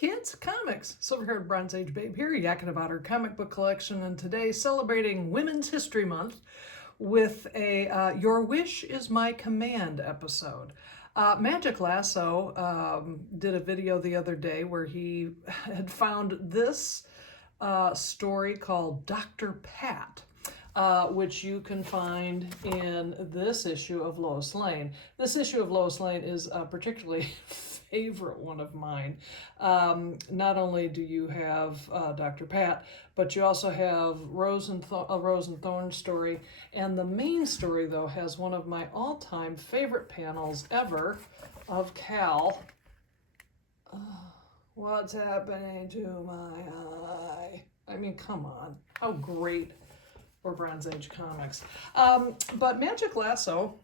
kids, comics. Silver-haired Bronze Age babe here, yakking about her comic book collection, and today celebrating Women's History Month with a Your Wish is My Command episode. Magic Lasso did a video the other day where he had found this story called Dr. Pat. Which you can find in this issue of Lois Lane. This issue of Lois Lane is a particularly favorite one of mine. Not only do you have Dr. Pat, but you also have a Rose and Thorn story. And the main story, though, has one of my all-time favorite panels ever of Cal. What's happening to my eye? I mean, come on. How great or Bronze Age comics. But Magic Lasso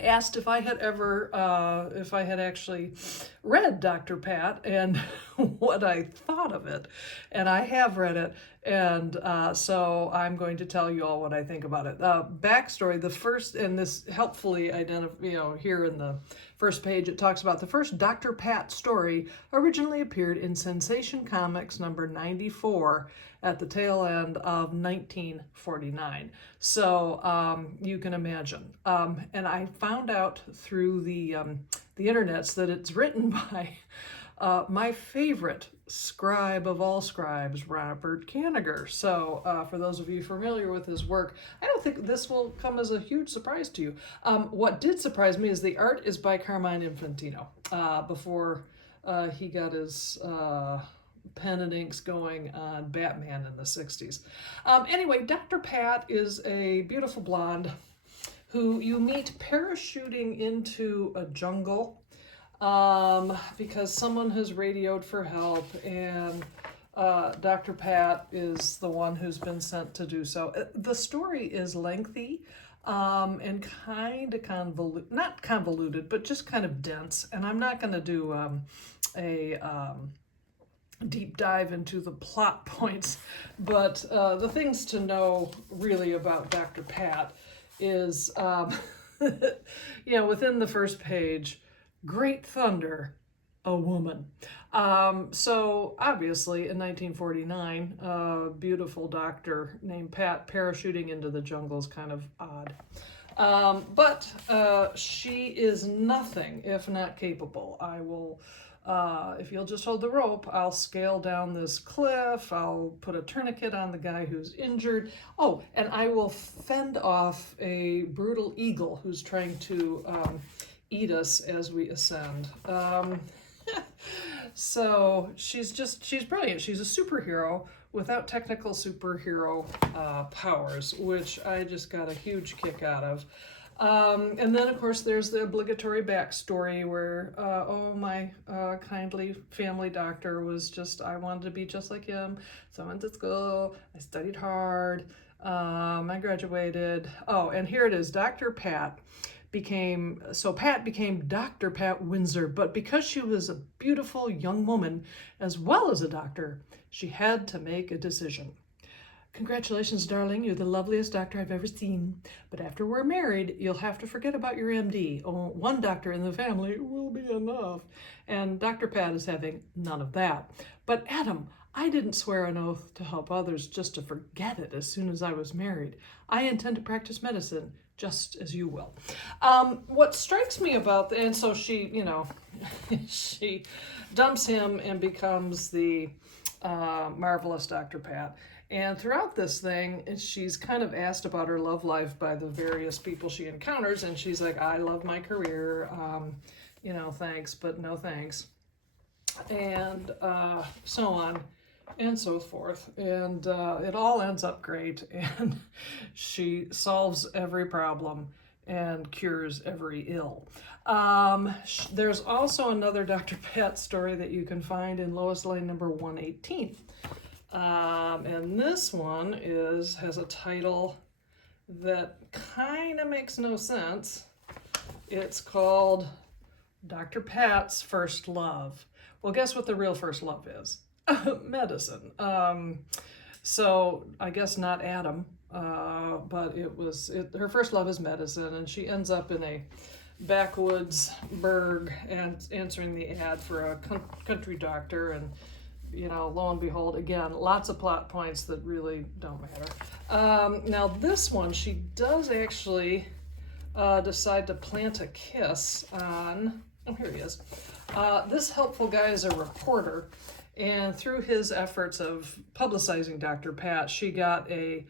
asked if I had ever, if I had actually read Dr. Pat and what I thought of it. And I have read it, and so I'm going to tell you all what I think about it. Backstory, the first, and this helpfully here in the first page, it talks about the first Dr. Pat story originally appeared in Sensation Comics number 94 at the tail end of 1949. So you can imagine. And I found out through the internets that it's written by my favorite scribe of all scribes, Robert Kanigher. So for those of you familiar with his work, I don't think this will come as a huge surprise to you. What did surprise me is the art is by Carmine Infantino before he got his pen and inks going on Batman in the 60s. Anyway, Dr. Pat is a beautiful blonde who you meet parachuting into a jungle because someone has radioed for help, and Dr. Pat is the one who's been sent to do so. The story is lengthy and kind of convoluted, not convoluted, but just kind of dense, and I'm not going to do a deep dive into the plot points, but the things to know really about Dr. Pat is, within the first page, Great Thunder, a woman. So obviously in 1949, a beautiful doctor named Pat parachuting into the jungle is kind of odd. But she is nothing if not capable. I will, if you'll just hold the rope, I'll scale down this cliff, I'll put a tourniquet on the guy who's injured. Oh, and I will fend off a brutal eagle who's trying to eat us as we ascend. So she's brilliant. She's a superhero without technical superhero powers, which I just got a huge kick out of. And then, of course, there's the obligatory backstory where, my kindly family doctor was just, I wanted to be just like him. So I went to school, I studied hard, I graduated. Oh, and here it is, Dr. Pat became Dr. Pat Windsor, but because she was a beautiful young woman as well as a doctor, she had to make a decision. Congratulations, darling, you're the loveliest doctor I've ever seen. But after we're married, you'll have to forget about your MD. Oh, one doctor in the family will be enough. And Dr. Pat is having none of that. But Adam, I didn't swear an oath to help others just to forget it as soon as I was married. I intend to practice medicine just as you will. What strikes me about, and so she, she dumps him and becomes the marvelous Dr. Pat. And throughout this thing, she's kind of asked about her love life by the various people she encounters, and she's like, I love my career, thanks, but no thanks. And so on and so forth. And it all ends up great, and she solves every problem and cures every ill. There's also another Dr. Pat story that you can find in Lois Lane number 118. And this one has a title that kind of makes no sense. It's called Dr. Pat's First Love. Well, guess what the real first love is? Medicine. So I guess not Adam, but her first love is medicine, and she ends up in a backwoods burg and answering the ad for a country doctor, and you know, lo and behold, again, lots of plot points that really don't matter. Now this one, she does actually decide to plant a kiss on, oh, here he is. This helpful guy is a reporter, and through his efforts of publicizing Dr. Pat, she got a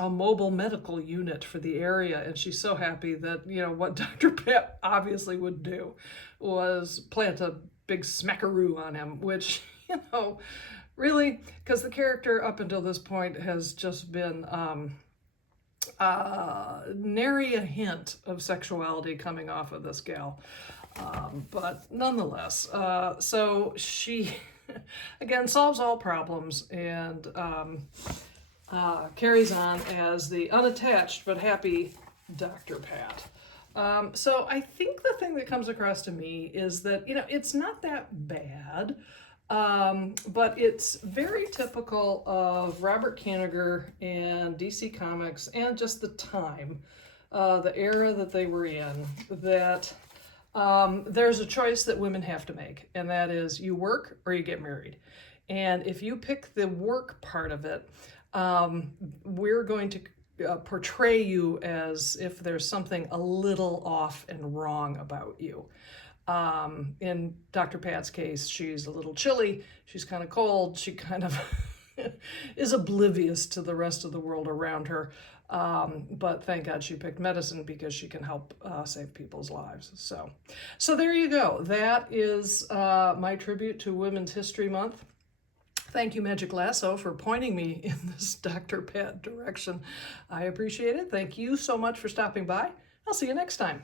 mobile medical unit for the area, and she's so happy that, you know, what Dr. Pat obviously would do was plant a big smackaroo on him, which, you know, really, because the character up until this point has just been nary a hint of sexuality coming off of this gal. But nonetheless, so she, again, solves all problems and carries on as the unattached but happy Dr. Pat. So I think the thing that comes across to me is that, you know, it's not that bad, but it's very typical of Robert Kanigher and DC Comics and just the time, the era that they were in, that there's a choice that women have to make, and that is you work or you get married. And if you pick the work part of it, we're going to portray you as if there's something a little off and wrong about you. In Dr. Pat's case, she's a little chilly, she's kind of cold, she kind of is oblivious to the rest of the world around her. But thank God she picked medicine, because she can help save people's lives. So there you go. That is my tribute to Women's History Month. Thank you, Magic Lasso, for pointing me in this Dr. Pat direction. I appreciate it. Thank you so much for stopping by. I'll see you next time.